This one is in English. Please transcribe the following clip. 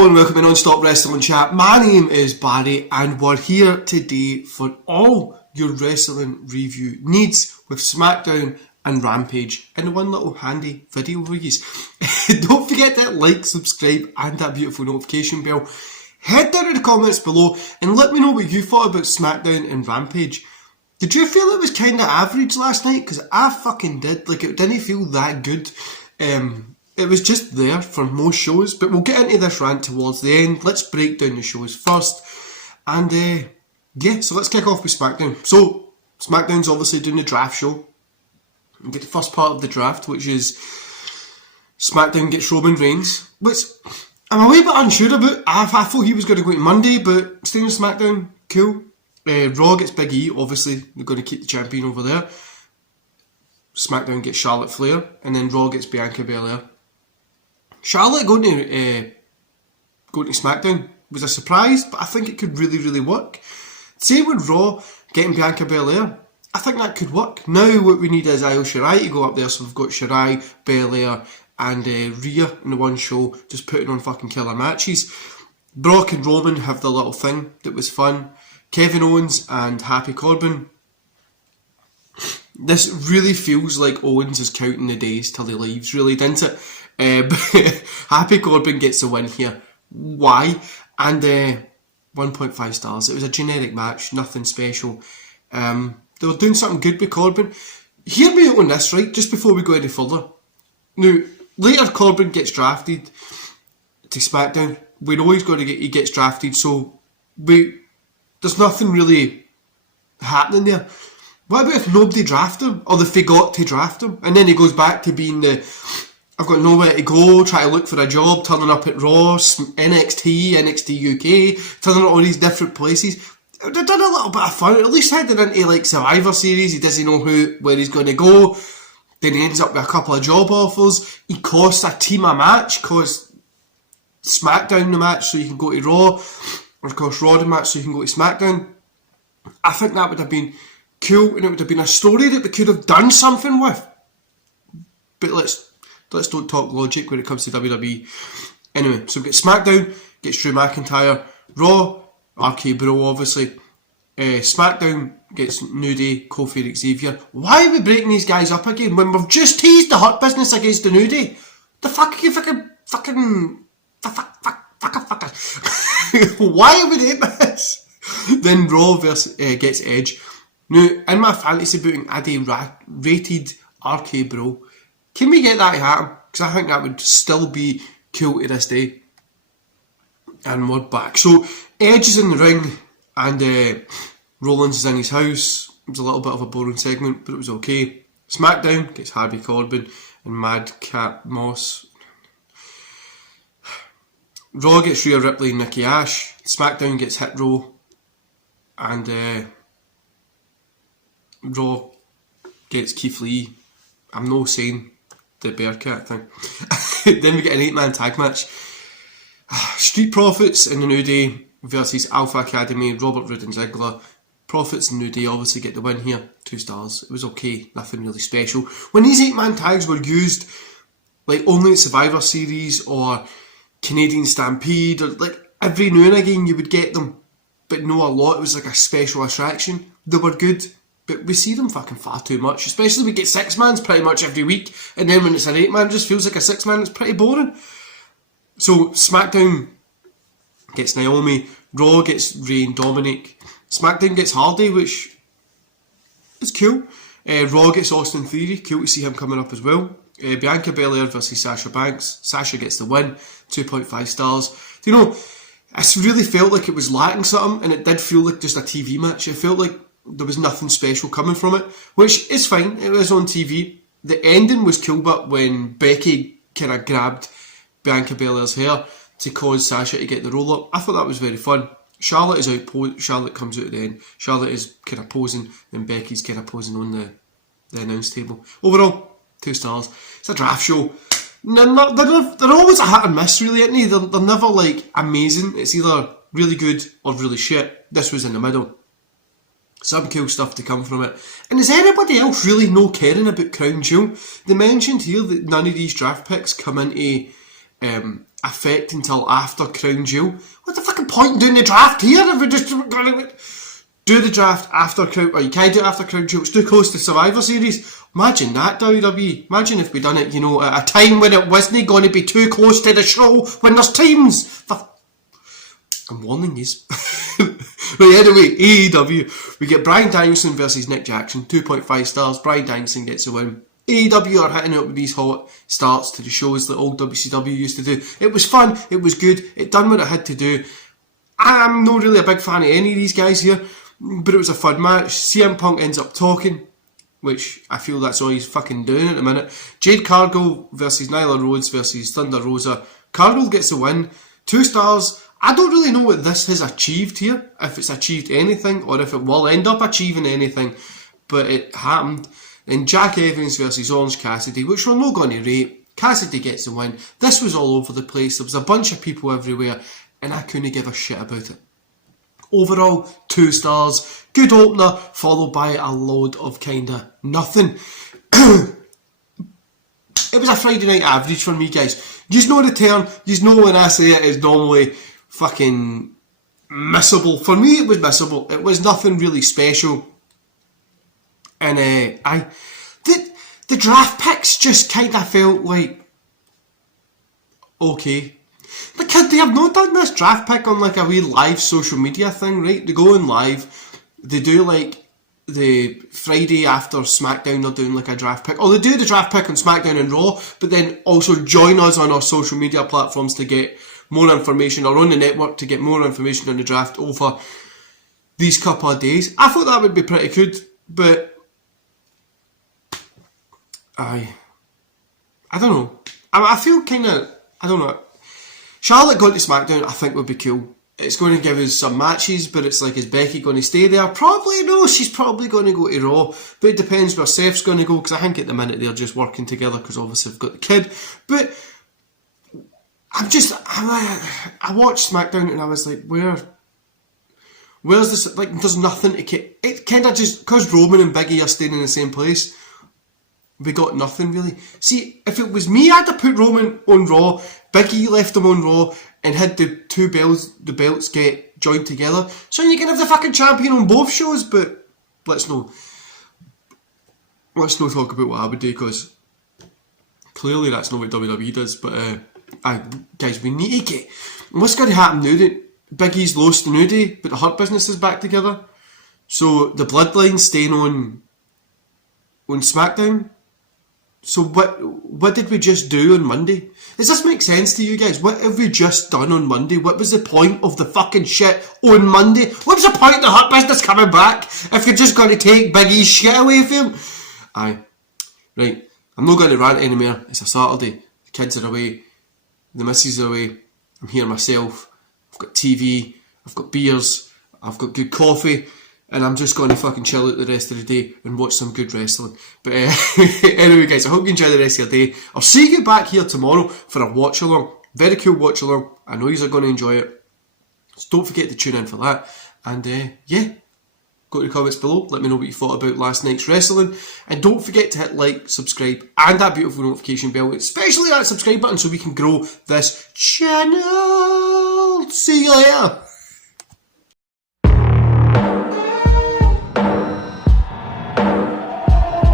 Hello and welcome to Non-Stop Wrestling Chat. My name is Barry and we're here today for all your wrestling review needs with Smackdown and Rampage in one little handy video for you. Don't forget to like, subscribe and that beautiful notification bell. Head down to the comments below and let me know what you thought about Smackdown and Rampage. Did you feel it was kind of average last night? Because I fucking did. Like, it didn't feel that good. It was just there for most shows, but we'll get into this rant towards the end. Let's break down the shows first. And yeah, so let's kick off with Smackdown. So, Smackdown's obviously doing the draft show. We get the first part of the draft, which is Smackdown gets Roman Reigns, which I'm a wee bit unsure about. I thought he was going to go to Monday, but staying with Smackdown, cool. Raw gets Big E, obviously they're going to keep the champion over there. Smackdown gets Charlotte Flair, and then Raw gets Bianca Belair. Charlotte going to SmackDown was a surprise, but I think it could really work. Same with Raw getting Bianca Belair. I think that could work. Now what we need is Io Shirai to go up there, so we've got Shirai, Belair and Rhea in the one show, just putting on fucking killer matches. Brock and Roman have the little thing that was fun. Kevin Owens and Happy Corbin. This really feels like Owens is counting the days till he leaves, really, didn't it? Happy Corbin gets the win here. Why? And 1.5 stars. It was a generic match, nothing special. They were doing something good with Corbin. Hear me out on this, right? Just before we go any further. Now, later Corbin gets drafted to SmackDown. We know he gets drafted, so there's nothing really happening there. What about if nobody drafted him? Or they forgot to draft him? And then he goes back to being I've got nowhere to go, try to look for a job, turning up at Raw, NXT UK, turning up all these different places. They've done a little bit of fun. At least heading into like Survivor Series, he doesn't know where he's going to go. Then he ends up with a couple of job offers. He costs a team a match, costs SmackDown the match so you can go to Raw, or costs Raw the match so you can go to SmackDown. I think that would have been cool, and it would have been a story that we could have done something with. But let's don't talk logic when it comes to WWE. Anyway, so we get SmackDown, gets Drew McIntyre. Raw, RK Bro obviously. SmackDown gets New Day, Kofi, Xavier. Why are we breaking these guys up again when we've just teased the Hurt Business against the New Day? The fuck are you fucking why are we doing this? Then Raw gets Edge. Now, in my fantasy booking, I rated RK Bro. Can we get that to happen? Because I think that would still be cool to this day. And we're back. So, Edge is in the ring and Rollins is in his house. It was a little bit of a boring segment, but it was okay. SmackDown gets Happy Corbin and Madcap Moss. Raw gets Rhea Ripley and Nikki Ash. SmackDown gets Hit Row. And Raw gets Keith Lee. I'm no saying the Bearcat thing. Then we get an 8-man tag match. Street Profits in the New Day versus Alpha Academy, Robert Roode and Ziggler. Profits and New Day obviously get the win here. 2 stars. It was okay. Nothing really special. When these 8-man tags were used, like only at Survivor Series or Canadian Stampede, or like every now and again you would get them, but no a lot. It was like a special attraction. They were good. But we see them fucking far too much. Especially we get 6-mans pretty much every week. And then when it's an 8-man, it just feels like a 6-man. It's pretty boring. So SmackDown gets Naomi. Raw gets Rey and Dominic. SmackDown gets Hardy, which is cool. Raw gets Austin Theory. Cool to see him coming up as well. Bianca Belair versus Sasha Banks. Sasha gets the win. 2.5 stars. Do you know, I really felt like it was lacking something. And it did feel like just a TV match. It felt like there was nothing special coming from it, which is fine. It was on TV. The ending was cool, but when Becky kind of grabbed Bianca Belair's hair to cause Sasha to get the roll up, I thought that was very fun. Charlotte is out. Charlotte comes out at the end. Charlotte is kind of posing, and Becky's kind of posing on the announce table. Overall, 2 stars. It's a draft show. They're always a hit and miss, really, aren't they? They're never like amazing. It's either really good or really shit. This was in the middle. Some cool stuff to come from it. And is anybody else really no caring about Crown Jewel? They mentioned here that none of these draft picks come into effect until after Crown Jewel. What's the fucking point in doing the draft here if we're just gonna do the draft after Crown, or you can't do it after Crown Jewel, it's too close to Survivor Series. Imagine that, WWE. Imagine if we done it, you know, at a time when it wasn't going to be too close to the show, when there's teams. I'm warning you. Right, anyway, AEW. We get Bryan Danielson versus Nick Jackson, 2.5 stars. Bryan Danielson gets the win. AEW are hitting it with these hot starts to the shows that old WCW used to do. It was fun, it was good, it done what it had to do. I'm not really a big fan of any of these guys here, but it was a fun match. CM Punk ends up talking, which I feel that's all he's fucking doing at the minute. Jade Cargill versus Nyla Rhodes versus Thunder Rosa. Cargill gets the win, 2 stars. I don't really know what this has achieved here, if it's achieved anything, or if it will end up achieving anything, but it happened. Then Jack Evans versus Orange Cassidy, which we're not going to rate. Cassidy gets the win. This was all over the place. There was a bunch of people everywhere, and I couldn't give a shit about it. Overall, 2 stars. Good opener, followed by a load of kinda nothing. It was a Friday night average for me, guys. You know the term. You know when I say it is normally fucking missable. For me, it was missable. It was nothing really special. And the draft picks just kind of felt like okay. Like, they have not done this draft pick on like a wee live social media thing, right? They go on live, they do like the Friday after Smackdown, they're doing like a draft pick, or they do the draft pick on Smackdown and Raw, but then also join us on our social media platforms to get more information, or on the network to get more information on the draft over these couple of days. I thought that would be pretty good, but I don't know. I feel kind of, I don't know. Charlotte going to SmackDown, I think would be cool. It's going to give us some matches, but it's like, is Becky going to stay there? Probably no, she's probably going to go to Raw, but it depends where Seth's going to go, because I think at the minute they're just working together, because obviously they've got the kid. But I watched SmackDown and I was like, where's this? Like, there's nothing to it kind of just, because Roman and Biggie are staying in the same place, we got nothing really. See, if it was me, I'd have put Roman on Raw, Biggie left him on Raw, and had the belts get joined together. So you can have the fucking champion on both shows, but let's not talk about what I would do, because clearly that's not what WWE does. But guys, we need to get, what's going to happen now that Biggie's lost the New Day, but the Hurt Business is back together? So the Bloodline's staying on SmackDown. So what did we just do on Monday? Does this make sense to you guys? What have we just done on Monday? What was the point of the fucking shit on Monday? What was the point of the Hurt Business coming back if you're just going to take Big E's shit away from him? Aye. Right. I'm not going to rant anymore. It's a Saturday. The kids are away. The missus are away. I'm here myself. I've got TV. I've got beers. I've got good coffee. And I'm just going to fucking chill out the rest of the day and watch some good wrestling. But anyway, guys, I hope you enjoy the rest of your day. I'll see you back here tomorrow for a watch along. Very cool watch along. I know you're going to enjoy it. So don't forget to tune in for that. And yeah, go to the comments below. Let me know what you thought about last night's wrestling. And don't forget to hit like, subscribe, and that beautiful notification bell, especially that subscribe button, so we can grow this channel. See you later.